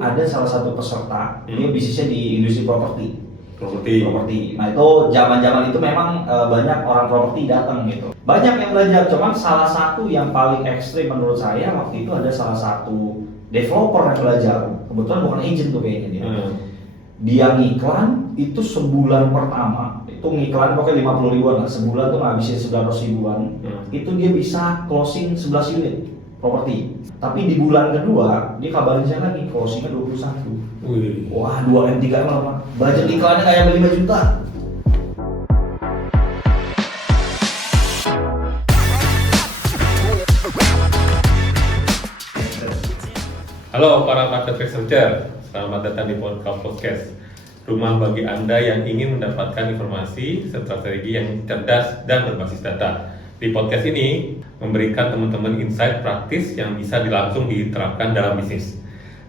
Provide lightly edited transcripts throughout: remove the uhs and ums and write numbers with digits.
ada salah satu peserta, dia bisnisnya di industri properti. Nah itu zaman itu memang banyak orang properti datang gitu. Banyak yang belajar, cuman salah satu yang paling ekstrim menurut saya waktu itu ada salah satu developer yang belajar. Kebetulan bukan agent tuh kayaknya dia. Dia ngiklan itu sebulan pertama, itu ngiklan pokoknya 50 ribuan lah, sebulan tuh ngabisin 900 ribuan. Itu dia bisa closing 11 unit properti. Tapi di bulan kedua, dia kabarin saya lagi closingnya 21. Wah, 2M 3M lah, budget iklannya kayak 5 juta. Halo para market researcher, selamat datang di podcast. Rumah bagi Anda yang ingin mendapatkan informasi strategi yang cerdas dan berbasis data. Di podcast ini memberikan teman-teman insight praktis yang bisa langsung diterapkan dalam bisnis.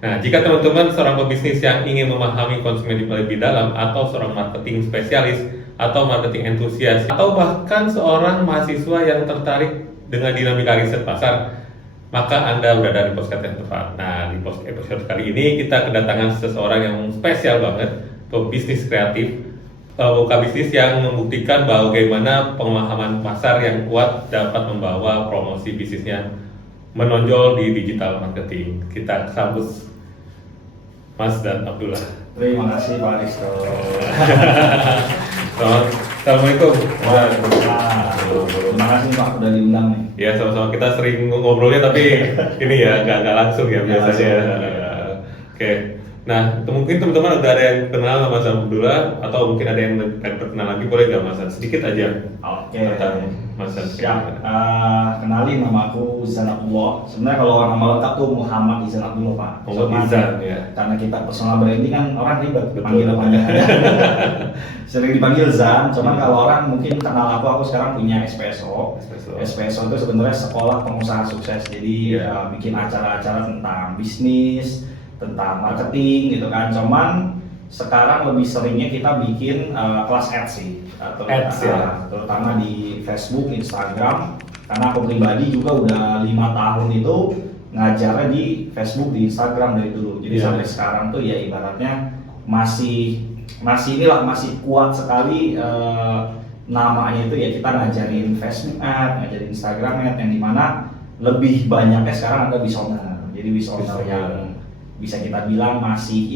Nah, jika teman-teman seorang pebisnis yang ingin memahami konsumen lebih dalam, atau seorang marketing spesialis, atau marketing entusias, atau bahkan seorang mahasiswa yang tertarik dengan dinamika riset pasar, maka Anda berada di podcast yang tepat. Nah, di episode kali ini kita kedatangan seseorang yang spesial banget, pebisnis kreatif, buka bisnis yang membuktikan bagaimana pemahaman pasar yang kuat dapat membawa promosi bisnisnya menonjol di digital marketing. Kita sambut Mas dan Abdullah. Terima kasih Pak Risto. Assalamualaikum. Terima kasih Pak udah diundang nih. Ya, sama-sama. Kita sering ngobrolnya tapi ini ya nggak langsung ya biasanya. Oke. Nah, mungkin teman-teman udah ada yang kenal sama Mas Abdullah, atau mungkin ada yang kenal lagi, boleh nggak Mas? Sedikit aja. Oke. Tentang Mas. Siap. Kenalin, nama aku Izan Abdullah. Sebenarnya kalau nama lengkap tuh Muhammad Izan Abdullah Pak. Izan ya. Karena kita personal branding kan orang ribet panggil panjang. Sering dipanggil Zan. Cuman kalau orang mungkin kenal aku sekarang punya SPSO. SPSO itu sebenarnya sekolah pengusaha sukses. Jadi bikin acara-acara tentang bisnis, tentang marketing gitu kan. Cuman sekarang lebih seringnya kita bikin kelas ads sih, terutama di Facebook, Instagram. Karena aku pribadi juga udah 5 tahun itu ngajarnya di Facebook, di Instagram dari dulu. Jadi sampai sekarang tuh ya ibaratnya masih kuat sekali namanya itu ya, kita ngajarin Facebook ad, ngajarin Instagram ad, yang dimana lebih banyaknya sekarang ada visioner. Jadi visioner yang bisa kita bilang masih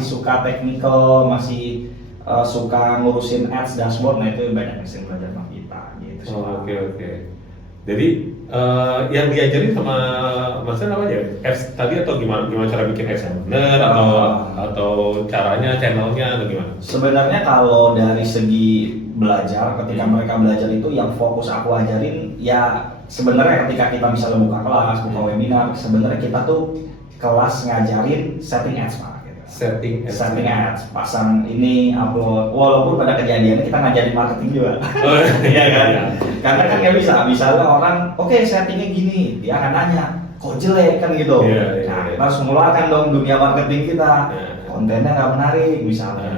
suka technical, masih suka ngurusin ads, dashboard. Nah itu banyak yang belajar sama kita gitu. Oke. Jadi yang diajarin sama Mas apa aja? Ads tadi, atau gimana cara bikin ads yang benar, atau caranya, channelnya, atau gimana? Sebenarnya kalau dari segi belajar, ketika mereka belajar itu yang fokus aku ajarin ya, sebenarnya ketika kita misalnya buka kelas, buka webinar, sebenarnya kita tuh kelas ngajarin setting ads Pak. Gitu. Setting ads, pasang ini, upload. Walaupun pada kejadiannya kita ngajarin marketing juga. Iya kan? Karena kan nggak bisa. Misalnya orang, oke, settingnya gini, dia akan nanya, kok jelek kan gitu. Nah, kita harus mengeluarkan dong dunia marketing kita. Kontennya nggak menarik misalnya,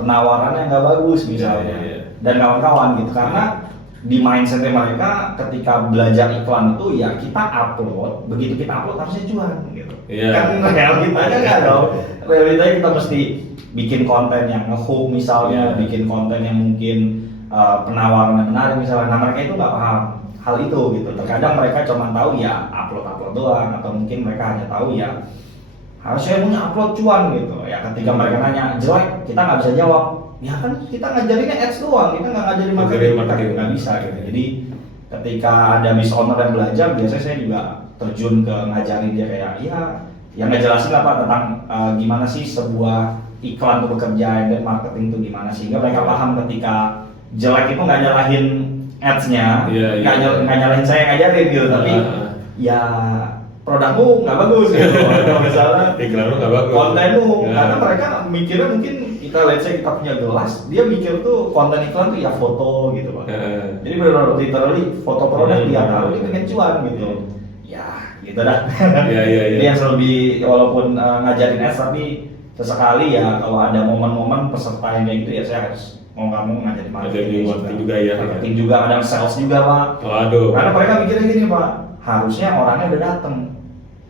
penawarannya nggak bagus misalnya, dan kawan-kawan gitu. Karena di mindset mereka ketika belajar iklan itu ya kita upload, begitu kita upload harusnya jual gitu. Kan realitanya nggak dong. Realitanya kita mesti bikin konten yang nge-hook misalnya, bikin konten yang mungkin penawaran yang menarik misalnya. Nah mereka itu nggak paham hal itu gitu. Terkadang mereka cuma tahu ya upload doang, atau mungkin mereka hanya tahu ya harusnya punya upload cuan gitu. Ya ketika mereka nanya jelek, kita nggak bisa jawab. Ya kan kita ngajarinnya ads doang, kita nggak ngajarin marketing, nggak bisa gitu. Jadi ketika ada visioner yang belajar, biasanya saya juga terjun ke ngajarin dia kayak yang ngejelasin apa tentang gimana sih sebuah iklan itu bekerja dan marketing itu gimana, sehingga mereka paham ketika jelek itu nggak nyalahin ads-nya, nggak nyalahin saya ngajarin gitu, tapi ya produkmu nggak bagus gitu. Kalau misalnya iklanmu nggak bagus, kontenmu, karena mereka mikirnya mungkin let's say kita punya gelas, dia mikir tuh konten iklan tuh ya foto gitu Pak. Jadi benar-benar literally foto produk dia taruh, dia pengen cuan gitu. Ya gitu dah. Jadi yang lebih walaupun ngajarin ads, tapi sesekali ya kalau ada momen-momen peserta yang kayak gitu ya saya harus mau nggak mau ngajarin marketing juga ya. Marketing juga, ada sales juga Pak. Waduh. Karena mereka mikirnya gini Pak, harusnya orangnya udah dateng.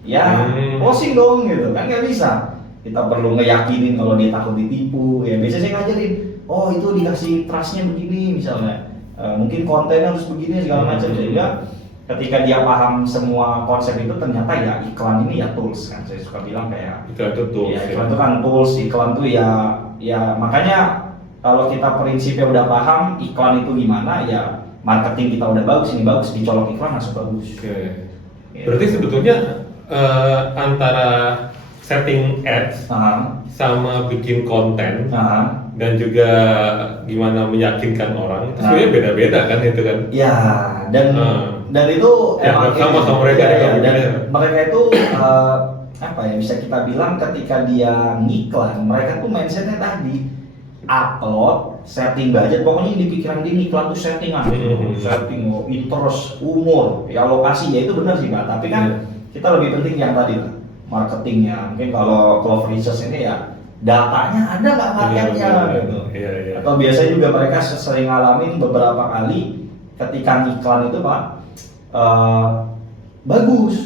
Ya closing dong gitu kan, nggak bisa. kita perlu ngeyakinin kalau dia takut ditipu. Ya biasanya saya ngajarin, oh itu dikasih trustnya begini misalnya, mungkin kontennya harus begini segala macam, sehingga ketika dia paham semua konsep itu, ternyata ya iklan ini ya tools kan, saya suka bilang kayak Iklan itu tools. ya, iklan itu kan tools, iklan tuh ya makanya kalau kita prinsipnya udah paham iklan itu gimana, ya marketing kita udah bagus, ini bagus, dicolok iklan langsung bagus. Oke. Ya. Berarti sebetulnya antara setting ads sama bikin konten dan juga gimana meyakinkan orang itu sebenarnya beda-beda kan itu kan? Ya, dan itu ya, emang sama mereka juga dan beda. mereka itu apa ya, bisa kita bilang ketika dia ngiklan, mereka tuh mindsetnya tadi upload, setting budget, pokoknya yang di pikiran dia ngiklan tuh settingan, setting interest, umur, ya lokasi, ya itu benar sih Pak, tapi kan kita lebih penting yang tadi lah, marketingnya. Mungkin kalau Clover Research ini ya datanya ada nggak marketnya gitu. Iya. Atau biasanya juga mereka sering ngalamin beberapa kali ketika ngiklan itu Pak, bagus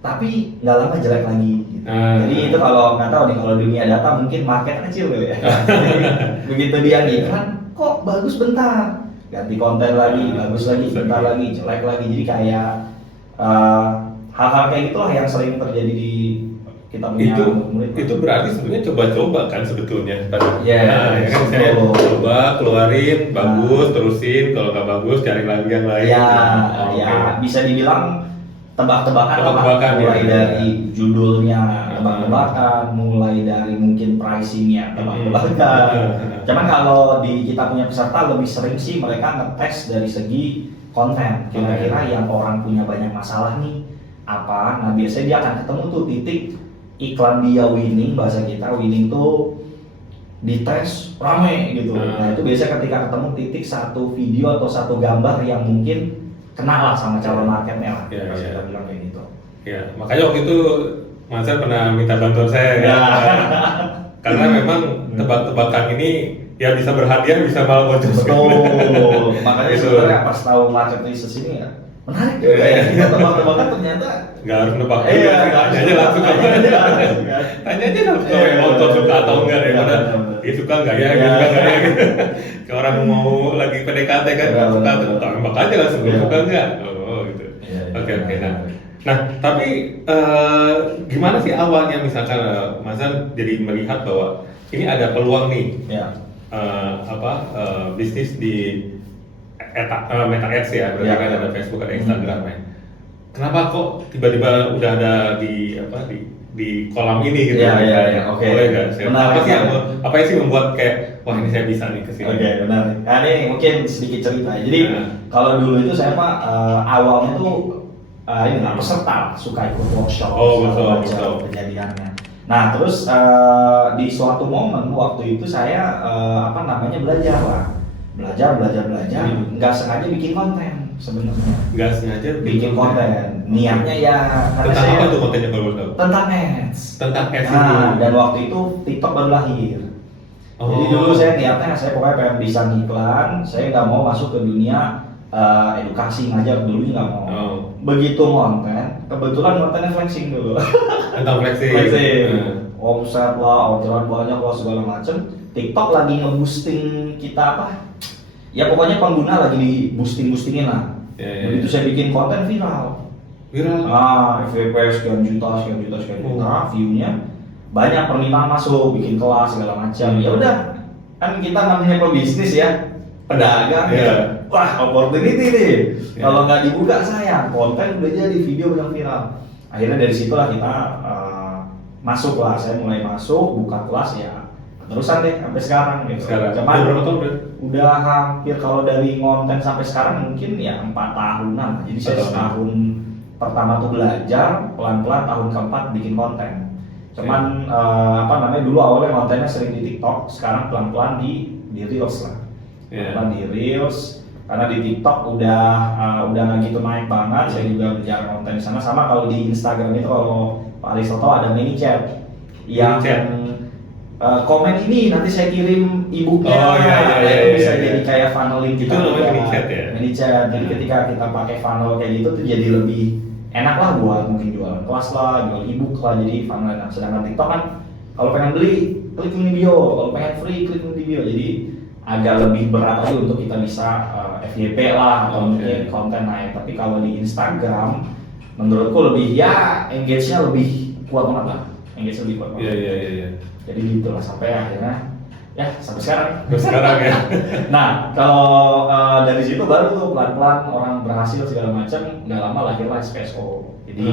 tapi nggak lama jelek lagi gitu. Jadi itu kalau nggak tahu nih, kalau dunia data mungkin market kecil ya. Jadi, begitu dia ngiklan kok bagus bentar, ganti konten lagi, bagus lagi, bentar lagi, jelek lagi. Jadi kayak hal-hal kayak gitulah yang sering terjadi di kita punya murid. Itu berarti sebenarnya coba-coba kan sebetulnya tadi. Ya kan saya coba keluarin bagus, terusin, kalau nggak bagus cari lagi yang lain. Ya bisa dibilang tebak-tebakan, mulai dari judulnya tebak-tebakan, mulai dari mungkin pricingnya tebak-tebakan. Cuman kalau di kita punya peserta lebih sering sih mereka ngetes dari segi konten, kira-kira yang orang punya banyak masalah nih apa. Nah biasanya dia akan ketemu tuh titik iklan dia winning, bahasa kita winning tuh dites rame gitu. Nah itu biasanya ketika ketemu titik satu video atau satu gambar yang mungkin kena lah sama calon marketnya lah, kita bilang kayak gitu. Ya, makanya waktu itu Mas pernah minta bantuan saya ya. Karena memang tebak-tebakan ini ya bisa berhadiah, bisa malah bocor. Betul. Makanya sebenarnya pas tahu market research ini ya menarik juga ya. Kita tebak-tebakan ternyata nggak harus nebak juga. Tanya aja langsung tanya aja langsung kalau suka atau enggak deh. Dia suka nggak ya, dia suka nggak ya gitu. Kayak orang mau lagi PDKT kan, suka atau tembak aja langsung, suka nggak? Oh gitu. Oke. Nah, tapi gimana sih awalnya misalkan Mas jadi melihat bahwa ini ada peluang nih, bisnis di Meta Ads ya, berarti kan ada Facebook, ada Instagram ya. Kenapa kok tiba-tiba udah ada di kolam ini gitu? Oke. Boleh nggak? Apa sih membuat kayak wah ini saya bisa nih kesini? Oke, benar. Nah ini mungkin sedikit cerita. Jadi kalau dulu itu saya Pak awalnya tuh ini nggak peserta, suka ikut workshop, betul. kejadiannya. Nah terus di suatu momen waktu itu saya belajar, nggak sengaja bikin konten sebenarnya. Nggak sengaja bikin konten, niatnya ya karena tentang saya apa tuh kontennya kalau boleh tahu? tentang ads. Dan waktu itu TikTok baru lahir. Jadi dulu saya niatnya saya pokoknya pengen bisa ngiklan, saya nggak mau masuk ke dunia edukasi ngajar, dulunya nggak mau. Begitu konten, kebetulan kontennya flexing dulu. Tentang flexing. Omset lah, orderan banyak lah segala macem. TikTok lagi nge-boosting kita ya pokoknya pengguna lagi di boostingin lah. Begitu saya bikin konten viral. FYP sekian juta, view-nya banyak, permintaan masuk, bikin kelas segala macam. Ya udah, kan kita namanya pebisnis ya, pedagang ya. Wah, opportunity nih. Kalau nggak dibuka sayang, konten udah jadi, video udah viral. Akhirnya dari situlah kita masuk lah, saya mulai masuk, buka kelas ya. Terusan deh sampai sekarang gitu. Cuman berapa tahun udah hampir, kalau dari konten sampai sekarang mungkin ya 4 tahunan. Jadi saya setahun pertama tuh belajar, pelan-pelan tahun keempat bikin konten. Cuman dulu awalnya kontennya sering di TikTok, sekarang pelan-pelan di Reels lah. Di Reels, karena di TikTok udah nggak gitu naik banget. Saya juga belajar konten di sana. Sama kalau di Instagram itu, kalau Pak Aristo tahu ada mini chat yang komen ini nanti saya kirim e-booknya. Itu bisa jadi kayak funneling kita. Itu namanya mini chat ya? Mini chat. Jadi ketika kita pakai funnel kayak gitu tuh jadi lebih enak lah buat mungkin jualan kelas lah, jual e-book lah, jadi funnel. Sedangkan TikTok kan Kalau pengen beli, klik link di bio. Kalau pengen free, klik link di bio. Jadi agak lebih berat lagi untuk kita bisa FYP lah atau mungkin konten naik. Tapi kalau di Instagram, menurutku lebih ya engage-nya lebih kuat banget lah. Engage lebih kuat banget. Iya. Jadi gitulah sampai akhirnya ya sampai sekarang. Sekarang ya. Nah kalau dari situ baru tuh pelan-pelan orang berhasil segala macam, nggak lama lahirlah SPSO. Jadi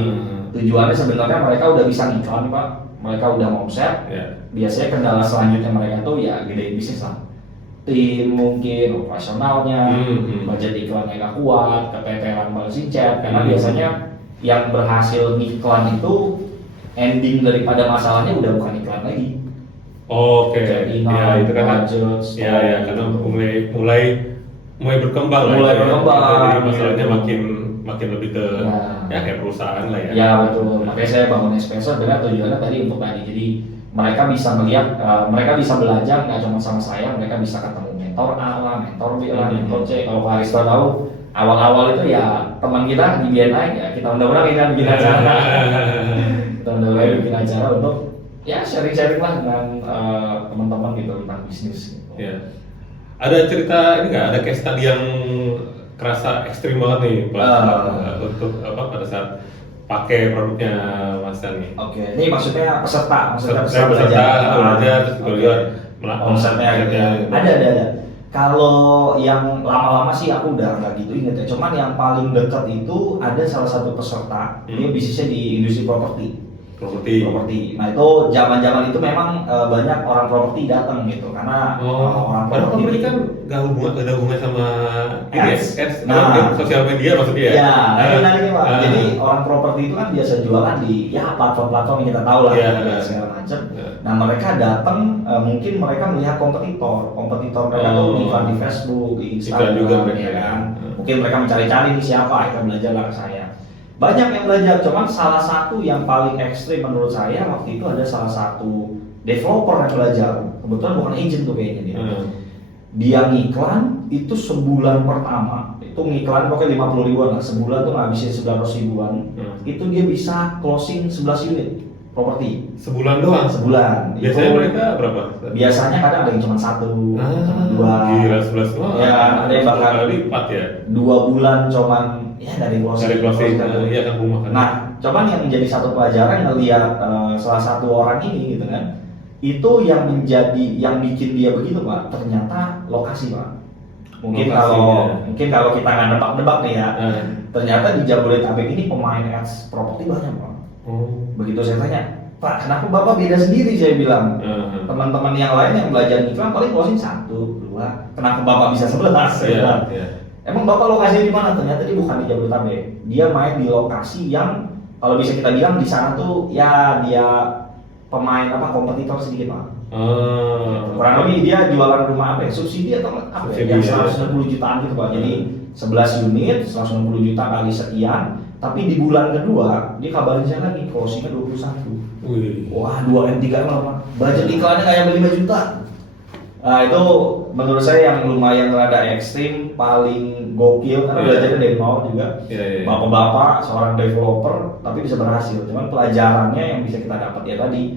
tujuannya sebenarnya mereka udah bisa ngiklan Pak, mereka udah omset. Biasanya kendala selanjutnya mereka tuh ya gedein bisnis lah. Tim mungkin operasionalnya, budget iklannya nggak kuat, keteteran balesin chat. Karena biasanya yang berhasil ngiklan itu ending daripada masalahnya udah bukan iklan lagi. Oke. Ya itu kan. Ya karena mulai berkembang lah. Jadi masalahnya makin lebih ke ya kayak perusahaan lah ya. Ya betul. Makanya saya bangun SPSO sebenarnya tujuannya tadi untuk tadi. Jadi mereka bisa melihat, mereka bisa belajar nggak cuma sama saya, mereka bisa ketemu mentor A lah, mentor B lah, mentor C. Kalau Pak Aristo tahu awal-awal itu ya teman kita di BNI ya kita undang-undang kan bikin acara. Kita undang-undang bikin acara untuk ya sharing-sharing lah dengan teman-teman gitu tentang bisnis. Gitu. Ya. Ada cerita ini nggak? Ada case study yang kerasa ekstrim banget nih untuk pada saat pakai produknya Mas nih. Oke, ini maksudnya peserta belajar terus kemudian omsetnya gitu ya. Ada. Kalau yang lama-lama sih aku udah nggak gitu inget ya. Cuman yang paling dekat itu ada salah satu peserta, dia bisnisnya di industri properti. Nah itu zaman-zaman itu memang banyak orang properti datang gitu karena orang properti kan nggak ada hubungan sama ads. Sosial media maksudnya ya. Nah, Pak. Jadi orang properti itu kan biasa jualan di ya platform-platform yang kita tahu lah, segala macam. Nah mereka datang, mungkin mereka melihat kompetitor mereka tuh iklan di Facebook, di Instagram juga, ya kan. Mungkin mereka mencari-cari nih siapa, akan belajarlah ke saya. Banyak yang belajar, cuman salah satu yang paling ekstrim menurut saya waktu itu ada salah satu developer yang belajar. Kebetulan bukan agent tuh kayaknya dia. Dia ngiklan itu sebulan pertama itu ngiklan pokoknya 50 ribuan lah, sebulan tuh ngabisin 900 ribuan. Itu dia bisa closing 11 unit properti. Sebulan doang? Sebulan. Biasanya itu, mereka berapa? Biasanya kadang ada yang cuma 1, cuma 2. Gila 11 doang. Ya ada yang bahkan lipat ya. 2 bulan cuman ya dari closing. Iya kan rumah kan. Nah, cuman yang menjadi satu pelajaran ngelihat salah satu orang ini gitu kan. Itu yang bikin dia begitu Pak, ternyata lokasi Pak. Mungkin kalau kita nggak nebak-nebak nih ya, ternyata di Jabodetabek ini pemain ads properti banyak Pak. Begitu saya tanya, Pak kenapa Bapak beda sendiri, saya bilang. Teman-teman yang lain yang belajar iklan paling closing 1, 2, kenapa Bapak bisa 11? Emang Bapak lokasinya di mana? Ternyata dia bukan di Jabodetabek. Dia main di lokasi yang kalau bisa kita bilang di sana tuh ya dia pemain kompetitor sedikit Pak. Kurang lebih dia jualan rumah apa ya? Subsidi atau apa ya? Yang 160 jutaan gitu Pak. Jadi 11 unit 160 juta kali sekian. Tapi di bulan kedua dia kabarin saya lagi closingnya 21. Wah 2M 3M Pak. Budget iklannya kayak 5 juta. Nah itu menurut saya yang lumayan rada ekstrim, paling gokil karena belajarnya dari nol juga. Bapak-bapak seorang developer tapi bisa berhasil. Cuman pelajarannya yang bisa kita dapat ya tadi,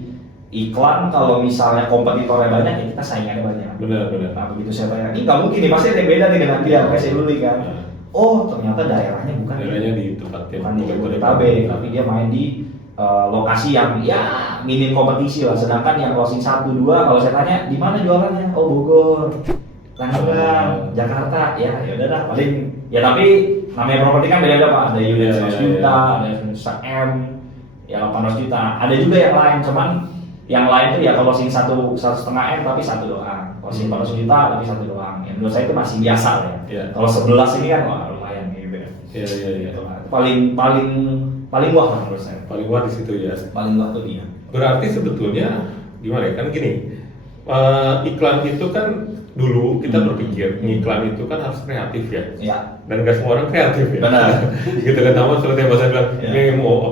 iklan kalau misalnya kompetitornya banyak ya kita saingannya banyak. Benar. Nah begitu saya tanya, ini nggak mungkin nih pasti ada yang beda nih dengan dia, makanya saya beli kan. Oh ternyata daerahnya bukan di tempat bukan di Jabodetabek, tapi dia main di lokasi yang ya minim kompetisi lah. Sedangkan yang closing 1, 2 kalau saya tanya di mana jualannya? Oh Bogor, Tangerang, Jakarta. Ya udah dah paling ya, tapi namanya properti kan beda Pak. Ada unit 100 juta, ada 100M, ya 800 juta. Ada juga yang lain, cuman yang lain tuh ya closing 1,5 M tapi 1 doang. Closing 400 juta tapi 1 doang. Ya menurut saya itu masih biasa lah ya. Kalau 11 ini kan wah lumayan gitu ya. Iya. Paling wah menurut saya. Paling wah di situ ya. Paling wah tuh dia. Berarti sebetulnya gimana ya? Kan gini, iklan itu kan dulu kita berpikir iklan itu kan harus kreatif ya. Iya. Dan nggak semua orang kreatif ya. Benar. Gitu kan, sama seperti yang Mas bilang, ini mau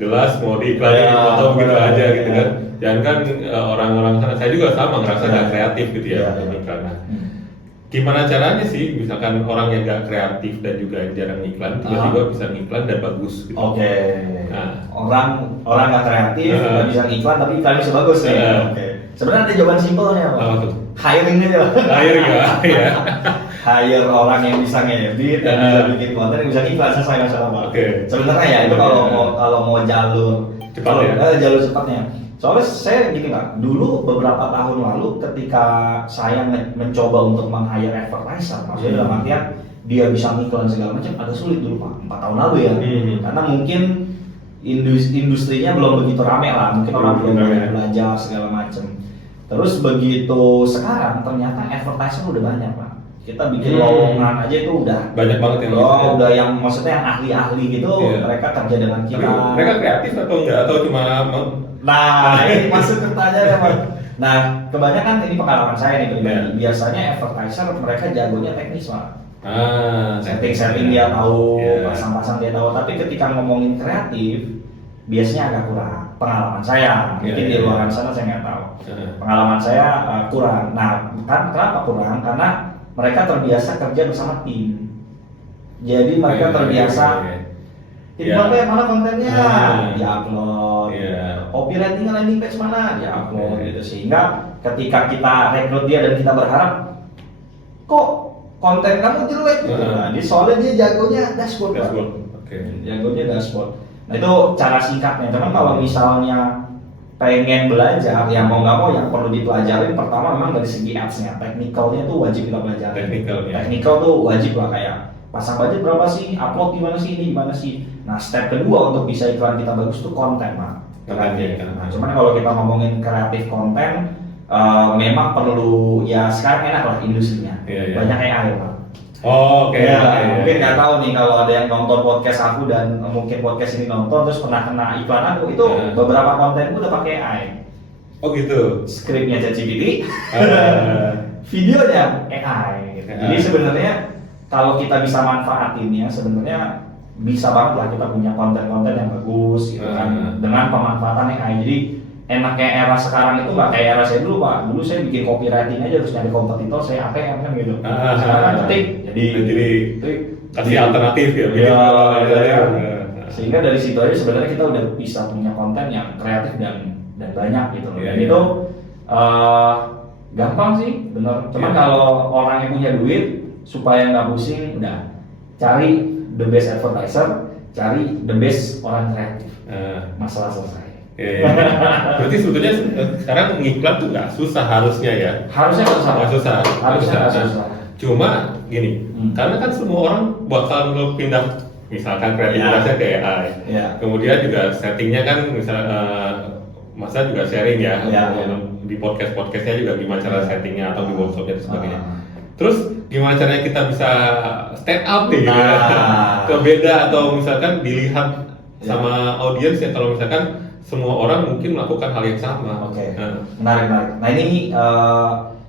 gelas mau diiklanin atau begitu aja gitu kan. Jangan kan orang-orang sana, saya juga sama ngerasa nggak kreatif gitu ya iklan. Gimana caranya sih, misalkan orang yang gak kreatif dan juga jarang iklan, tiba-tiba bisa ngiklan dan bagus gitu. Oke. Nah. Orang nggak kreatif, nggak bisa iklan tapi iklan bisa bagus nih. Oke. Sebenarnya ada jawaban simpelnya apa? Apa tuh? Hiring aja. Hiring ya. Hire orang yang bisa ngedit dan bisa bikin konten yang bisa iklan, selesai masalah Pak. Oke. Sebenarnya ya itu kalau mau jalur cepat ya. Jalur cepatnya. Soalnya saya gini Pak, dulu beberapa tahun lalu ketika saya mencoba untuk meng-hire advertiser, maksudnya dalam artian dia bisa ngiklan segala macam, agak sulit dulu Pak, 4 tahun lalu ya. Karena mungkin industrinya belum begitu rame lah, mungkin orang belum banyak belajar segala macam. Terus begitu sekarang ternyata advertiser udah banyak Pak. Kita bikin lowongan aja itu udah banyak banget yang udah yang maksudnya yang ahli-ahli gitu, mereka kerja dengan kita. Tapi mereka kreatif atau enggak, atau cuma Nah, ini masuk ke pertanyaan Pak. Nah, kebanyakan ini pengalaman saya nih pribadi. Biasanya advertiser mereka jagonya teknis Pak. Setting dia tahu, pasang-pasang dia tahu. Tapi ketika ngomongin kreatif, biasanya agak kurang. Pengalaman saya, mungkin di luar sana saya nggak tahu. Pengalaman saya kurang. Nah, kenapa kurang? Karena mereka terbiasa kerja bersama tim. Jadi mereka terbiasa mana kontennya, diupload. Copywriting landing page mana, diupload gitu. Sehingga ketika kita rekrut dia dan kita berharap, kok konten kamu jelek gitu. Nah, soalnya dia jagonya dashboard. Jagonya dashboard. Nah itu cara singkatnya. Cuman kalau misalnya pengen belajar, ya mau nggak mau yang perlu dipelajarin pertama memang dari segi ads-nya, technical-nya tuh wajib kita pelajari. Technical tuh wajib lah, kayak pasang budget berapa sih, upload gimana sih, ini gimana sih. Nah step kedua untuk bisa iklan kita bagus tuh konten Pak. Nah, cuman kalau kita ngomongin kreatif konten, memang perlu ya sekarang enak lah industrinya, banyak AI Pak. Mungkin nggak tahu nih kalau ada yang nonton podcast aku dan mungkin podcast ini nonton terus pernah kena iklan aku, itu beberapa kontenku udah pakai AI. Oh gitu. Skripnya ChatGPT, videonya AI. Gitu. Jadi sebenarnya kalau kita bisa manfaatinnya, sebenarnya bisa banget lah kita punya konten-konten yang bagus gitu kan dengan pemanfaatan AI. Jadi enaknya era sekarang itu nggak kayak era saya dulu Pak. Dulu saya bikin copywriting aja harus nyari kompetitor, saya ATM kan gitu. Sekarang ketik jadi kasih alternatif ya. Sehingga dari situ aja sebenarnya kita udah bisa punya konten yang kreatif dan banyak gitu loh. Dan itu gampang sih, bener. Cuman kalau orang yang punya duit supaya nggak pusing, udah cari the best advertiser, cari the best orang kreatif. Masalah selesai. Berarti sebetulnya sekarang ngiklan tuh nggak susah harusnya ya? Harusnya nggak susah. Cuma gini, karena kan semua orang bakal pindah, misalkan kreativitasnya ke AI. Kemudian juga settingnya kan, masa juga sharing ya. Di podcastnya juga gimana cara settingnya atau di workshopnya dan sebagainya. Terus gimana caranya kita bisa stand up nih, ke beda atau misalkan dilihat sama audiens ya, kalau misalkan semua orang mungkin melakukan hal yang sama. Menarik. Nah ini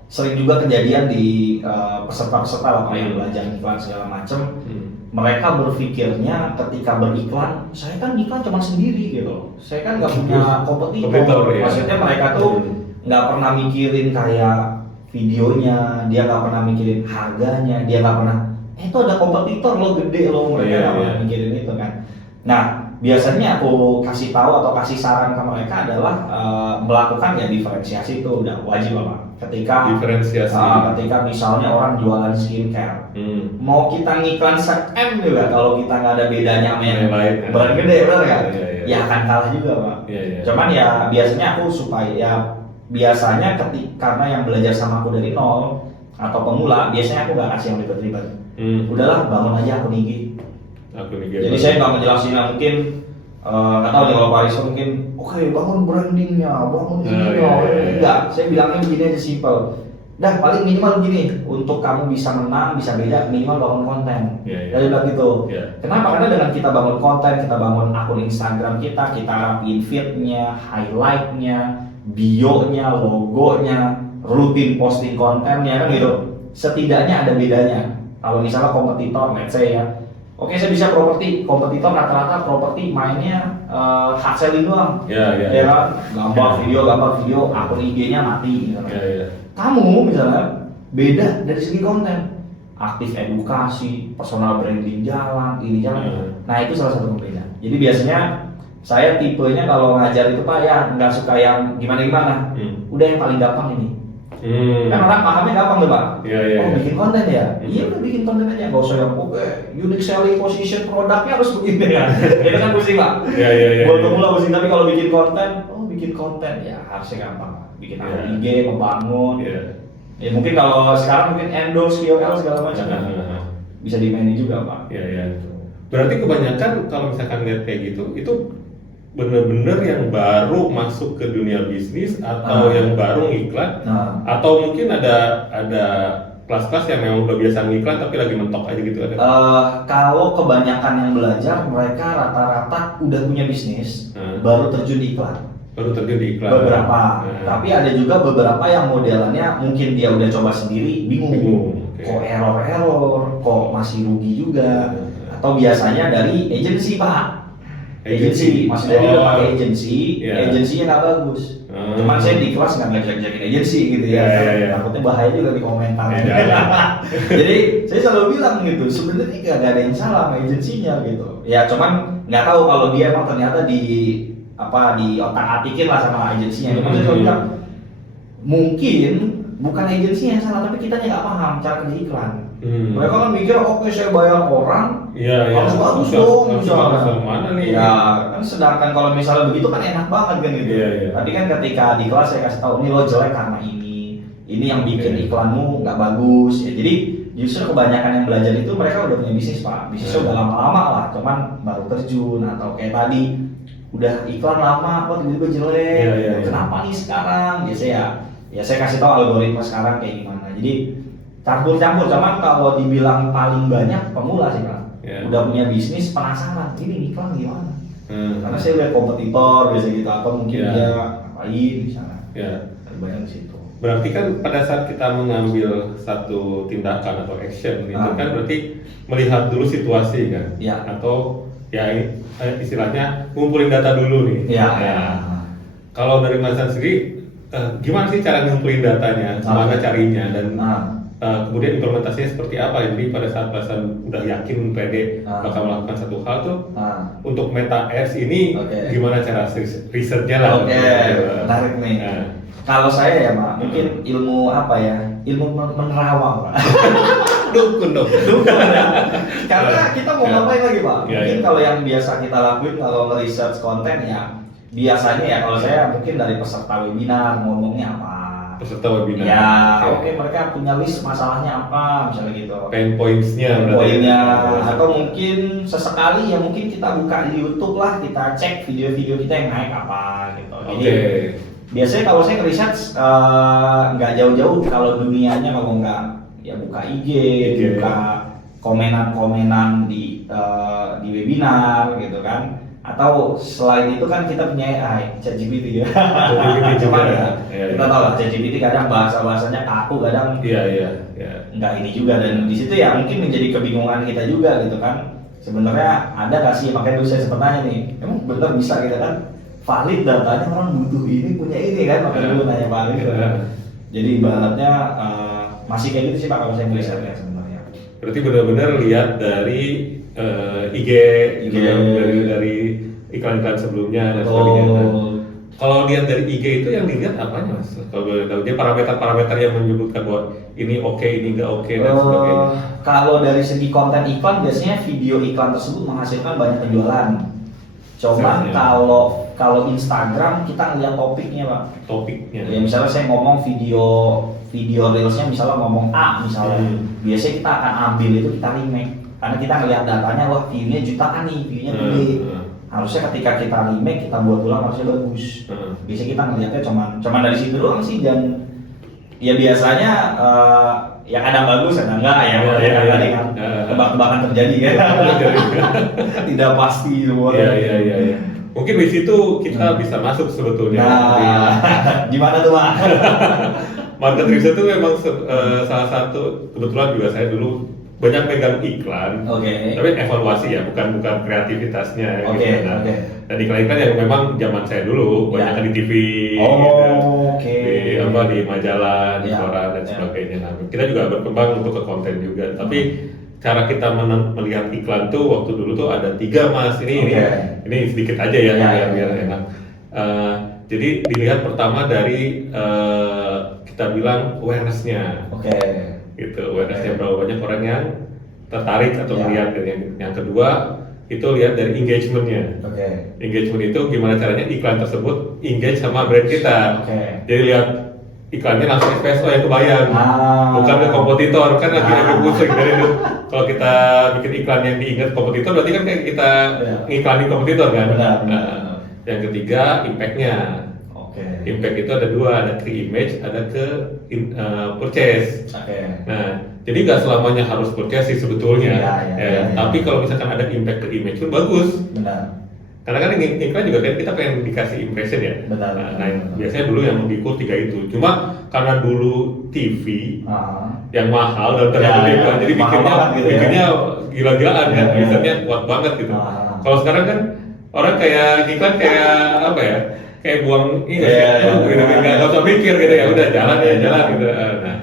sering juga kejadian di peserta-peserta lah yang belajar iklan segala macam. Mereka berpikirnya ketika beriklan, saya kan iklan cuma sendiri gitu. Saya kan nggak punya kompetitor. Maksudnya mereka tuh nggak pernah mikirin kayak videonya, dia nggak pernah mikirin harganya, dia nggak pernah. Itu ada kompetitor lo gede lo, mereka nggak pernah mikirin itu kan. Nah biasanya aku kasih tahu atau kasih saran ke mereka adalah melakukan ya diferensiasi, itu udah wajib Pak. Ketika misalnya orang jualan skincare, mau kita ngiklan se-M juga kalau kita nggak ada bedanya sama yang brand gede, benar kan? Ya akan kalah juga Pak. Cuman ya biasanya aku biasanya karena yang belajar sama aku dari nol atau pemula, biasanya aku nggak kasih yang ribet-ribet. Udahlah bangun aja akun IG. Jadi saya nggak ngejelasin mungkin nggak tahu nih kalau Pak Rizko mungkin bangun brandingnya, bangun ininya, enggak. Saya bilangnya begini aja simple. Dah paling minimal begini, untuk kamu bisa menang, bisa beda, minimal bangun konten. Jadi bilang gitu. Kenapa? Karena dengan kita bangun konten, kita bangun akun Instagram kita rapiin feed-nya, highlight-nya, bio-nya, logonya, rutin posting kontennya kan gitu. Setidaknya ada bedanya. Kalau misalnya kompetitor, let's say ya, oke saya bisa properti, kompetitor rata-rata properti mainnya hard selling doang. Ya kan? Gambar video, akun IG-nya mati gitu. Kamu misalnya beda dari segi konten. Aktif edukasi, personal branding jalan, ini jalan. Nah itu salah satu pembeda. Jadi biasanya saya tipenya kalau ngajar itu Pak ya nggak suka yang gimana-gimana. Udah yang paling gampang ini. Kan orang pahamnya gampang tuh Pak. Bikin konten ya? Iya udah bikin konten aja. Gak usah yang unique selling position produknya harus begini ya. Itu kan pusing Pak. Buat pemula pusing, tapi kalau bikin konten ya harusnya gampang Pak. Bikin akun IG, membangun. Ya mungkin kalau sekarang mungkin endorse, KOL segala macam kan bisa dimainin juga Pak. Berarti kebanyakan kalau misalkan lihat kayak gitu, itu bener-bener yang baru masuk ke dunia bisnis atau yang baru ngiklan, atau mungkin ada kelas-kelas yang memang udah biasa ngiklan tapi lagi mentok aja gitu ada? Kalau kebanyakan yang belajar mereka rata-rata udah punya bisnis, baru terjun di iklan. Beberapa, tapi ada juga beberapa yang modelannya mungkin dia udah coba sendiri bingung. Kok error, kok masih rugi juga, atau biasanya dari agensi Pak. Agensi, maksudnya dia udah pakai agensinya nggak bagus. Cuman saya di kelas nggak ngejek-jekin agensi gitu ya. Takutnya bahaya juga di komentar. Jadi saya selalu bilang gitu, sebenarnya nggak ada yang salah sama agensinya gitu. Ya cuman nggak tahu kalau dia emang ternyata di otak-atikin lah sama agensinya. Cuman saya selalu bilang mungkin bukan agensinya yang salah, tapi kita nggak paham cara kerja iklan. Mereka kan mikir oke saya bayar orang harus bagus dong mana nih? Ya kan sedangkan kalau misalnya begitu kan enak banget kan gitu. Tadi kan ketika di kelas saya kasih tahu ini lo jelek karena ini yang bikin iklanmu nggak bagus ya. Jadi justru kebanyakan yang belajar itu mereka udah punya bisnis Pak, bisnisnya udah lama-lama lah, cuman baru terjun atau kayak tadi udah iklan lama kok tiba-tiba jelek. Kenapa nih sekarang? Biasa ya saya kasih tahu algoritma sekarang kayak gimana. Jadi campur-campur, cuman kalau dibilang paling banyak pemula sih Pak. Udah punya bisnis penasaran, ini iklan gimana? Karena saya lihat kompetitor biasa gitu, atau mungkin dia ngapain di sana. Banyak di situ. Berarti kan pada saat kita mengambil satu tindakan atau action itu kan berarti melihat dulu situasi kan? Atau istilahnya ngumpulin data dulu nih. Kalau dari Mas sendiri, gimana sih cara ngumpulin datanya, gimana carinya, dan kemudian implementasinya seperti apa? Jadi pada saat Pasan udah yakin pede bakal melakukan satu hal tuh, untuk Meta Ads ini gimana cara risetnya lah? Menarik nih. Kalau saya ya Pak, mungkin ilmu menerawang Pak. Dukun ya. Karena kita mau ngapain lagi Pak? Mungkin kalau yang biasa kita lakuin kalau nge-research konten ya biasanya ya kalau saya mungkin dari peserta webinar ngomongnya apa. Peserta webinar. Mereka punya list masalahnya apa misalnya gitu. Pain points-nya. Atau mungkin sesekali ya mungkin kita buka di YouTube lah, kita cek video-video kita yang naik apa gitu. Jadi biasanya kalau saya nge-research nggak jauh-jauh, kalau dunianya kalau nggak ya buka IG, buka komenan-komenan di webinar gitu kan. Atau selain itu kan kita punya AI, ChatGPT ya. Cuman kita tahu lah ChatGPT kadang bahasanya kaku, kadang nggak ini juga, dan di situ ya mungkin menjadi kebingungan kita juga gitu kan. Sebenarnya ada nggak sih, makanya dulu saya sempat tanya nih, emang bener bisa kita kan valid datanya orang butuh ini punya ini kan, makanya dulu nanya valid. Jadi ibaratnya masih kayak gitu sih Pak kalau saya melihatnya sebenarnya. Berarti benar-benar lihat dari IG dari iklan-iklan sebelumnya dan sebagainya. Kalau lihat dari IG itu yang dilihat apanya Mas? Kalau dia parameter-parameter yang menyebutkan bahwa ini oke, ini nggak oke dan sebagainya. Kalau dari segi konten iklan biasanya video iklan tersebut menghasilkan banyak penjualan. Cuman kalau Instagram kita ngeliat topiknya Pak. Ya misalnya saya ngomong video reelsnya misalnya ngomong A misalnya, biasanya kita akan ambil itu kita remake. Karena kita ngelihat datanya, wah view-nya jutaan nih, view-nya gede. Harusnya ketika kita remake, kita buat ulang harusnya bagus. Biasanya kita ngelihatnya cuman dari situ doang sih, dan ya biasanya ya kadang bagus, kadang enggak ya. Tadi kan tebak-tebakan terjadi kan. Tidak pasti semua. Mungkin di situ kita bisa masuk sebetulnya. Gimana tuh Pak? Market research itu memang salah satu, kebetulan juga saya dulu banyak pegang iklan, Oke. tapi evaluasi ya, bukan kreativitasnya. Oke, gitu. Nah, oke. dan iklan-iklan yang memang zaman saya dulu Ya. banyak di TV, Oh, gitu. oke. di majalah, di Ya, koran dan ya. sebagainya. Nah, kita juga berkembang untuk ke konten juga. Tapi cara kita melihat iklan tuh waktu dulu tuh ada 3 mas. Ini sedikit aja ya, biar enak. Jadi dilihat pertama dari kita bilang awareness-nya. Oke. Gitu, awareness-nya berapa banyak orang yang tertarik atau Ya. melihat. Yang kedua itu lihat dari engagement-nya. Oke. Engagement itu gimana caranya iklan tersebut engage sama brand kita. Oke. Jadi lihat iklannya langsung espresso yang kebayang, bukan ke kompetitor kan lagi pusing dari itu. Kalau kita bikin iklan yang diingat kompetitor berarti kan kayak kita ngiklanin kompetitor kan. Benar. Yang ketiga impact-nya. Oke. Impact itu ada 2, ada ke image, ada ke purchase. Oke. Nah, jadi nggak selamanya harus purchase sih sebetulnya. Iya. Tapi kalau misalkan ada impact ke image pun bagus. Benar. Karena kan iklan juga kan kita pengen dikasih impression ya. Benar. Nah, biasanya dulu yang diukur 3 itu. Cuma karena dulu TV yang mahal dan terlalu iklan, jadi bikinnya gila-gilaan kan. Biasanya kuat banget gitu. Kalau sekarang kan orang kayak iklan kayak apa ya? Kayak buang gitu, nggak usah mikir gitu ya. Udah jalan gitu. Nah,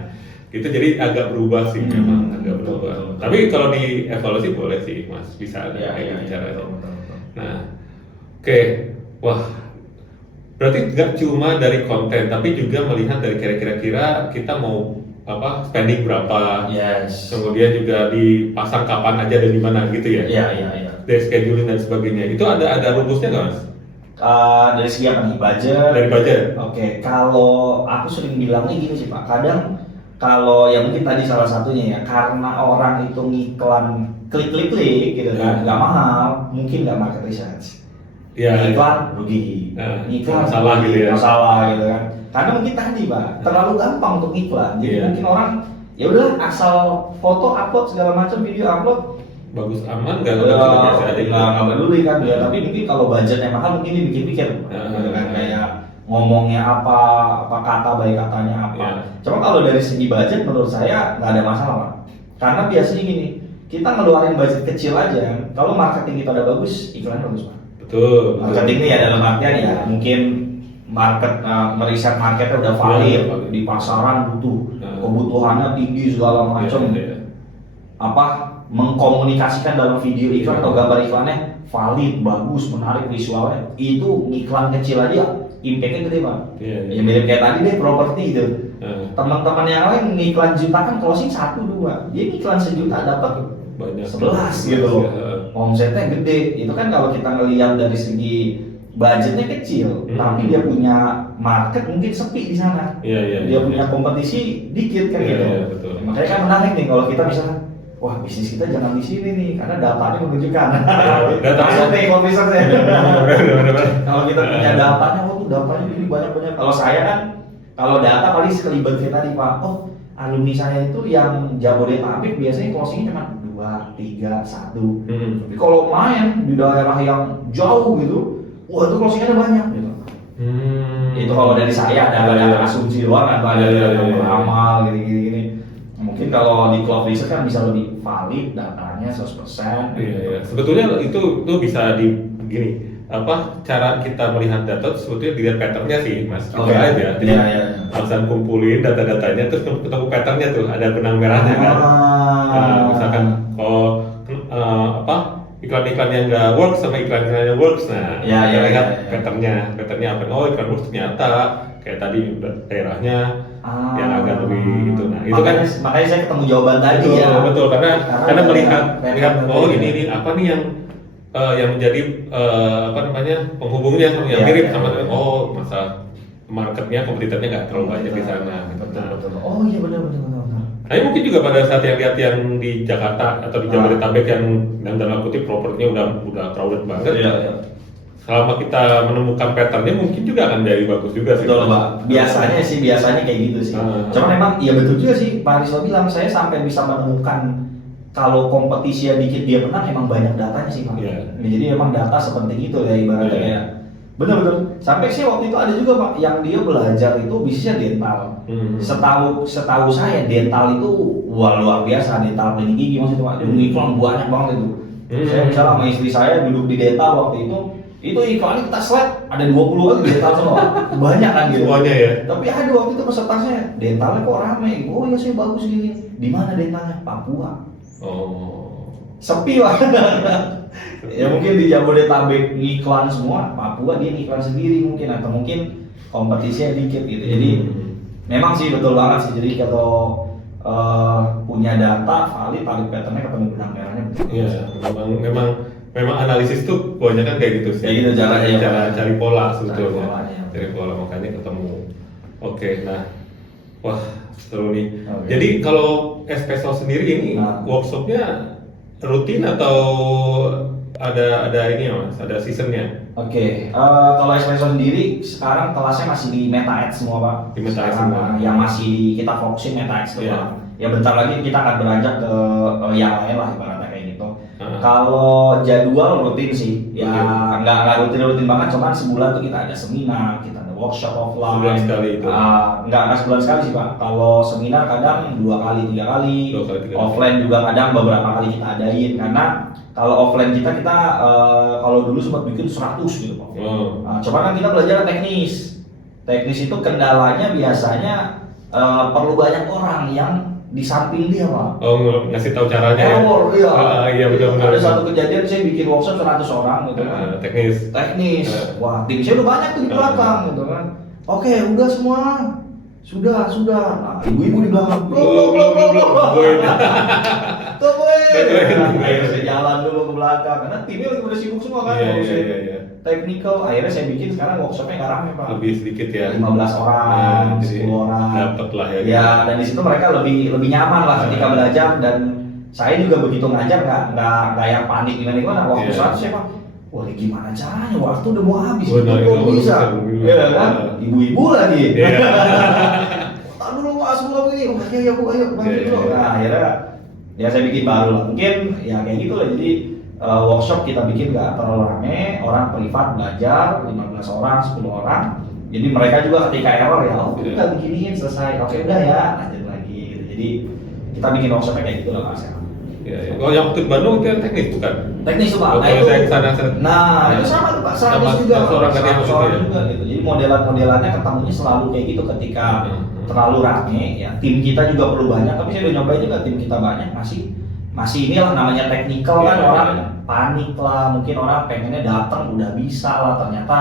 itu jadi agak berubah sih memang agak berubah. Tapi kalau di evaluasi boleh sih Mas, bisa kayak caranya. Nah, oke, wah, berarti nggak cuma dari konten, tapi juga melihat dari kira-kira kita mau spending berapa, kemudian juga dipasang kapan aja dan di mana gitu ya. Iya. Dari scheduling dan sebagainya. Itu ada rumusnya nggak Mas? Dari segi apa nih? Budget? Dari budget. Oke, kalau aku sering bilangnya gini sih Pak, kadang kalau ya mungkin tadi salah satunya ya, karena orang itu ngiklan klik gitu kan, nggak mahal, mungkin nggak market research. Iklan rugi, iklan masalah gitu ya. Masalah gitu kan. Karena mungkin tadi Pak, terlalu gampang untuk iklan. Jadi mungkin orang ya udah asal foto upload segala macam, video upload bagus aman nggak peduli kan ya. Tapi mungkin kalau budgetnya mahal mungkin dipikir-pikir gitu kan, kayak ngomongnya apa kata baik katanya apa. Cuma kalau dari segi budget menurut saya nggak ada masalah Pak. Karena biasanya gini, kita ngeluarin budget kecil aja, kalau marketing kita udah bagus, iklannya bagus Pak. Betul. Marketing ya dalam artian ya mungkin meriset marketnya udah valid, di pasaran butuh, kebutuhannya tinggi segala macam. Mengkomunikasikan dalam video iklan atau gambar iklannya valid, bagus, menarik visualnya, itu iklan kecil aja impact-nya gede Pak. Ya mirip kayak tadi deh properti itu. Teman-teman yang lain ngiklan jutaan closing 1-2, dia ngiklan 1 juta dapat banyak 11 gitu loh. Omsetnya gede. Itu kan kalau kita ngelihat dari segi budgetnya kecil, tapi dia punya market mungkin sepi di sana. Dia punya kompetisi dikit kan gitu. Betul. Makanya kan menarik nih kalau kita bisa, wah bisnis kita jangan di sini nih karena datanya menunjukkan. Masuk nih kalau misalnya. Kalau kita punya datanya, datanya ini banyak. Kalau saya kan, kalau data paling sekelibet kayak tadi Pak. Oh, alumni saya itu yang Jabodetabek biasanya closingnya cuma 2, 3, 1. Tapi kalau main di daerah yang jauh gitu, wah itu closingnya banyak gitu. Itu kalau dari saya ada asumsi luar kan, ada yang beramal gini. Mungkin kalau di cloud research kan bisa lebih valid datanya 100%. Sebetulnya itu bisa gini. Cara kita melihat data sebetulnya dilihat patternnya sih Mas. Aja. Jadi alasan kumpulin data-datanya terus ketemu patternnya tuh, ada benang merahnya kan. Misalkan kalau iklan-iklan yang nggak works sama iklan-iklan yang works, lihat patternnya apa? Oh, iklan works ternyata kayak tadi daerahnya yang agak lebih itu. Nah, itu makanya saya ketemu jawaban tadi ya. Betul, karena melihat oh ini apa nih yang menjadi penghubungnya yang mirip sama masa marketnya kompetitornya nggak terlalu banyak di sana. Betul. Oh iya benar. Tapi mungkin juga pada saat yang lihat yang di Jakarta atau di Jabodetabek yang dalam kutip propertinya udah crowded banget. Selama kita menemukan patternnya mungkin juga akan jadi bagus juga sih. Betul Pak. Biasanya kayak gitu sih. Cuma memang iya betul juga sih Pak Rizal bilang, saya sampai bisa menemukan kalau kompetisi yang dikit dia menang emang banyak datanya sih Pak. Jadi memang data sepenting itu ya ibaratnya kayak Bener-bener. Sampai sih waktu itu ada juga Pak yang dia belajar itu bisnisnya dental. Setahu saya dental itu wah luar biasa, dental klinik gigi maksudnya Pak. Dia iklan banyak banget itu. Saya misalnya sama istri saya duduk di dental waktu itu iklannya kita slide ada 20 kali dental semua. Banyak kan gitu. Semuanya ya. Tapi ada waktu itu peserta saya, dentalnya kok rame. Oh ya saya bagus gini. Di mana dentalnya? Papua. Oh. Sepi Pak. Ya mungkin di Jabodetabek ngiklan semua, Papua dia ngiklan sendiri mungkin atau mungkin kompetisinya dikit gitu. Jadi memang sih betul banget sih. Jadi kalau punya data valid, valid patternnya ketemu benang merahnya. Iya, memang analisis tuh kebanyakan kayak gitu sih. Kayak gitu caranya ya, cara Pak. cari pola sebetulnya. Polanya. Cari pola makanya ketemu. Oke, nah, wah seru nih. Oke. Jadi kalau espresso sendiri ini workshopnya rutin atau ada ini ya mas, ada seasonnya? Oke, kalau espresso sendiri sekarang kelasnya masih di Meta X semua Pak. Di Meta X Sekarang, semua. yang masih kita fokusin Meta X doang. Iya. Ya bentar lagi kita akan beranjak ke yang lain lah ibaratnya kayak gitu. Ah. Kalau jadwal rutin sih, ya Rutin. nggak rutin banget, cuman sebulan tuh kita ada seminar, kita ada workshop offline. Sebulan sekali itu? Nggak sebulan sekali sih Pak. Kalau seminar kadang 2 kali 3 kali, 2 kali, 3 kali. offline juga kadang beberapa kali kita adain karena kalau offline kita kalau dulu sempat bikin 100 gitu Pak. Oh. Cuman kan kita belajar teknis. Teknis itu kendalanya biasanya perlu banyak orang yang di samping dia Pak. Oh, ngasih tahu caranya ya? Error, iya. Iya benar-benar. Ada satu kejadian saya bikin workshop 100 orang gitu kan. Teknis. Teknis. Wah, tim saya udah banyak tuh di belakang gitu kan. Oke, udah semua. Sudah. Nah, ibu-ibu di belakang. Belum. Tungguin. Akhirnya saya jalan dulu ke belakang karena timnya lagi pada sibuk semua kan. Iya. Technical, akhirnya saya bikin sekarang workshopnya nggak rame Pak. Lebih sedikit ya. 15 orang, Jadi 10 orang. Dapet lah ya. Ya, dan di situ mereka lebih nyaman lah ketika belajar dan saya juga begitu ngajar nggak yang panik gimana waktu Iya. 100 saya Pak. Wah, ini gimana caranya? Waktu udah mau habis, Benar, belum itu bisa. belum bisa. Iya kan? Ibu-ibu lagi. Iya. Tak dulu Mas, belum ini. Oh, iya Bu, ayo bantu Iya, dulu. iya. Nah, akhirnya ya saya bikin baru lah. Mungkin ya kayak gitu lah. Jadi workshop kita bikin nggak terlalu rame, orang privat belajar 15 orang, 10 orang. Jadi mereka juga ketika error ya, oh kita bikinin selesai. Oke udah ya, lanjut lagi. Gitu. Jadi kita bikin workshop kayak gitu lah Mas. Iya. Oh, yang waktu di Bandung itu yang teknis bukan? Teknis tuh Pak. Oh, kalau saya kesana, Itu sama tuh Pak, 100 sama juga. 100 orang kan ya, 100 maksudnya orang ya? juga gitu. Jadi modelannya ketemunya selalu kayak gitu ketika terlalu rame ya. Tim kita juga perlu banyak, tapi saya udah nyobain juga tim kita banyak masih inilah namanya teknikal kan, Iya, orang iya. panik lah, mungkin orang pengennya datang udah bisa lah, ternyata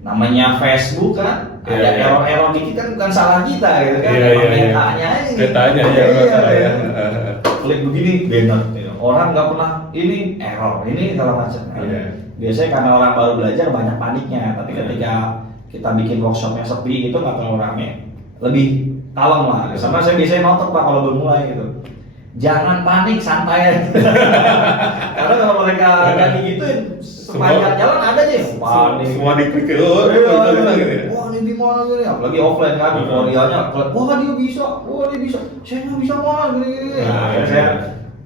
namanya Facebook kan Iya, ada iya. error dikit kan bukan salah kita gitu kan, Iya, emang iya. petanya aja gitu. Petanya ya, Iya, masalah ya. iya. Klik begini banner gitu. Orang nggak pernah ini error ini segala macam. Iya. Biasanya karena orang baru belajar banyak paniknya, tapi Iya. ketika kita bikin workshopnya sepi itu nggak terlalu rame, lebih kalem lah. Sama saya biasanya nonton Pak kalau baru mulai gitu. Jangan panik, santai aja. Karena kalau mereka nggak digituin, sepanjang jalan ada aja yang panik. Semua diklik ke oh, Iya, gitu iya. gitu ya. Wah ini gimana gini, apalagi offline kan, euforianya, wah dia bisa, saya nggak bisa mas, gini. Nah, akhirnya saya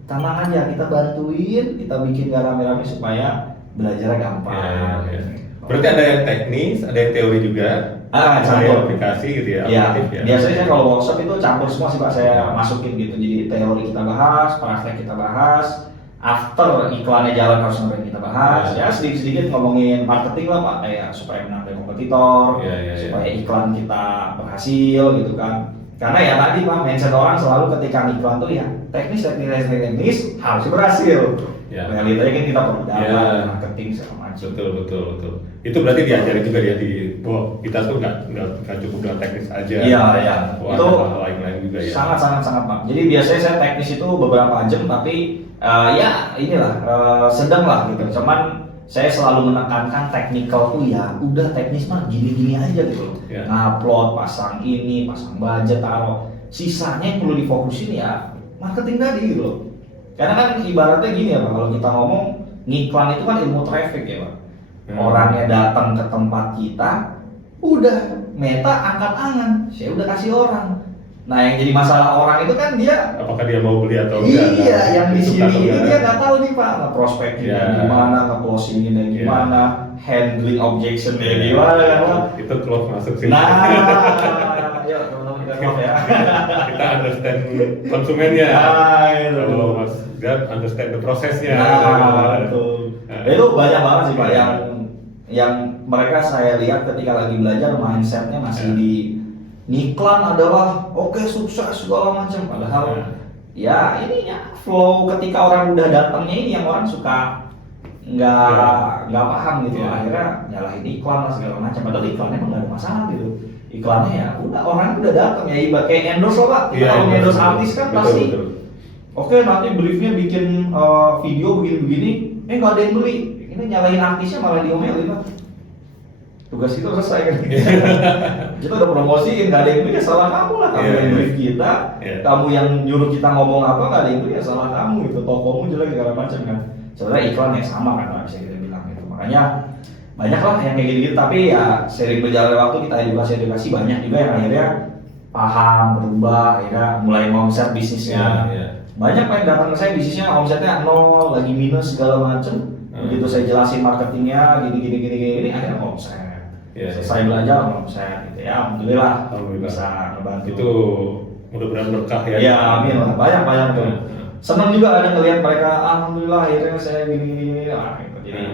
tenang aja, kita bantuin, kita bikin gak rame-rame supaya belajarnya gampang. Iya. Berarti ada yang teknis, ada yang teori juga. Ada yang campur. aplikasi gitu ya. Ya, aplikatif ya. biasanya saya kalau workshop itu campur semua sih Pak, saya masukin gitu. Jadi teori kita bahas, praktek kita bahas, after iklannya jalan harus ngapain kita bahas. Ya sedikit-sedikit ngomongin marketing lah Pak, kayak supaya menang dari kompetitor, Iya. supaya iklan kita berhasil gitu kan. Karena ya tadi Pak, mindset orang selalu ketika iklan tuh ya teknis harus berhasil. Ya. Realitanya kan kita perlu data, Ya. marketing segala macam. Betul. Itu berarti diajari juga ya bahwa kita tuh nggak cukup dengan teknis aja. Iya. Wah, Itu ada hal lain juga ya. sangat Pak. Jadi biasanya saya teknis itu beberapa jam, tapi ya inilah sedang lah gitu. Cuman saya selalu menekankan teknikal tuh ya udah teknis mah gini-gini aja gitu. Ya. Ngupload, pasang ini, pasang budget, taruh. Sisanya yang perlu difokusin ya marketing tadi gitu loh. Karena kan ibaratnya gini ya Pak, kalau kita ngomong ngiklan itu kan ilmu traffic ya Pak. Orangnya datang ke tempat kita, udah Meta angkat angan, saya udah kasih orang. Nah yang jadi masalah orang itu kan dia, Apakah dia mau beli atau enggak? iya yang di Suka sini atau ini enggak. dia nggak tahu nih Pak, nge-prospeknya Iya. gimana, nge-closingnya Iya. gimana, handling objection ya gimana kan Pak? Itu close masuk sih. Nah, yuk teman-teman kita close ya. Kita understand konsumennya. Nah, itu. Kalau Mas Gad understand the prosesnya. Nah, betul. Nah. Itu banyak banget sih Pak yang mereka saya lihat ketika lagi belajar mindsetnya masih di iklan adalah oke, sukses segala macam, padahal ya ininya flow ketika orang udah datangnya ini yang orang suka nggak paham gitu. Akhirnya nyalahin iklan lah segala macam, padahal iklannya emang nggak ada masalah gitu. Iklannya ya udah, orang udah datang ya, ibarat kayak endorse loh Pak. Kita kalau endorse artis kan pasti oke, nanti briefnya bikin video begini-begini, nggak ada yang beli. Ini nyalahin artisnya malah diomelin Pak. Tugas itu selesai kan. Kita udah promosiin, nggak ada yang beli ya salah kamu lah. Kamu yang brief kita, kamu yang nyuruh kita ngomong apa, nggak ada yang beli ya salah kamu gitu. Tokomu jelek segala macam kan. Sebenarnya iklan yang sama kan, bisa kita bilang gitu. Makanya banyak lah yang kayak gitu, tapi ya sering berjalan waktu kita edukasi banyak juga yang akhirnya paham, berubah, akhirnya mulai ngomset bisnisnya. Banyak yang datang ke saya bisnisnya omsetnya nol, lagi minus segala macam. Begitu saya jelasin marketingnya gini, akhirnya omset. Selesai belajar omset gitu ya. Alhamdulillah bisa ngebantu. Itu mudah-mudahan berkah ya. Ya amin lah, banyak tuh. Senang juga ada ngelihat mereka, alhamdulillah akhirnya saya gini. Nah, gitu. Jadi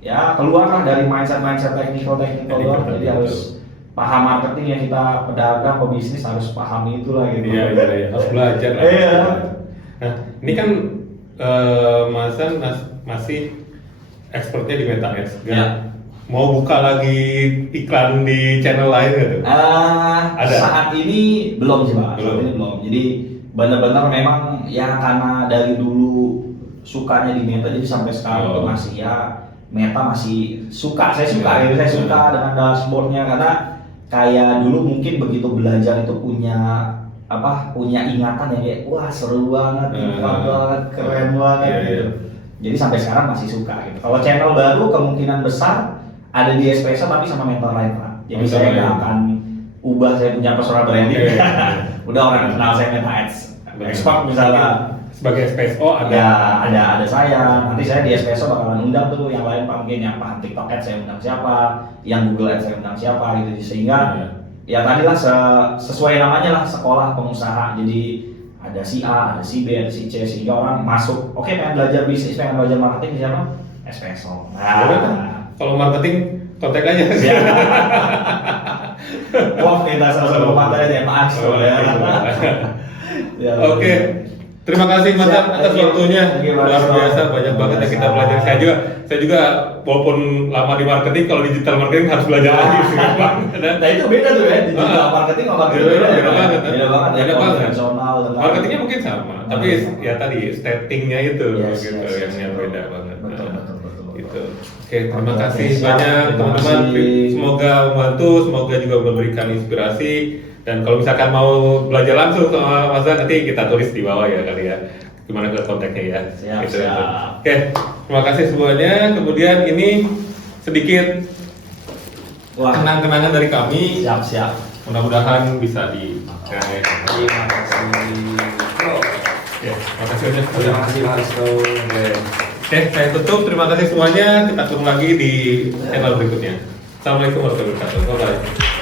ya keluarlah dari mindset teknikal doang. Jadi harus paham marketing yang kita pedagang, pebisnis harus pahami itulah gitu. Iya, harus belajar. Iya. Nah, ini kan Mas San masih expertnya di Meta Ads. Ya. Mau buka lagi iklan di channel lain gitu? Ada. Saat ini belum sih Pak. Saat ini belum. Jadi benar-benar memang ya karena dari dulu sukanya di Meta, jadi sampai sekarang itu masih ya Meta masih suka. Saya suka dengan dashboardnya, karena kayak dulu mungkin begitu belajar itu punya ingatan ya kayak wah seru banget, keren banget gitu. Jadi sampai sekarang masih suka gitu. Kalau channel baru kemungkinan besar ada di Espresso tapi sama mentor lain Pak. Jadi saya nggak akan ubah saya punya personal branding. Udah orang kenal saya Meta Ads. Expert misalnya sebagai SPSO ada saya. Nanti saya di Espresso bakalan undang tuh yang lain Pak, mungkin yang paham TikTok Ads saya undang siapa, yang Google Ads saya undang siapa gitu, sehingga ya tadilah sesuai namanya lah, sekolah pengusaha. Jadi ada si A, ada si B, ada si C, sehingga orang masuk, oke pengen belajar bisnis, pengen belajar marketing di siapa? Espresso. Kalau marketing kontak aja. Wah, kita sama-sama matanya Pak Aks ya. Oke. Terima kasih Mas San atas waktunya. Luar biasa, banyak banget yang kita belajar. Saya juga walaupun lama di marketing, kalau digital marketing harus belajar lagi sih. Nah itu beda tuh ya, digital marketing sama marketing beda banget. Beda banget. Konvensional. Marketingnya mungkin sama, tapi ya tadi settingnya itu gitu yang beda banget. Betul. Gitu. Oke, terima kasih banyak teman-teman. Semoga membantu, semoga juga memberikan inspirasi. Dan kalau misalkan mau belajar langsung sama Mas San, nanti kita tulis di bawah ya kali ya, gimana ke kontaknya ya. Siap. Oke, terima kasih semuanya. Kemudian ini sedikit kenang-kenangan dari kami. Siap. Mudah-mudahan bisa dipakai. Terima kasih. Terima kasih banyak. Terima kasih Pak Risto. Oke, saya tutup. Terima kasih semuanya. Kita ketemu lagi di channel berikutnya. Assalamualaikum warahmatullahi wabarakatuh. Bye.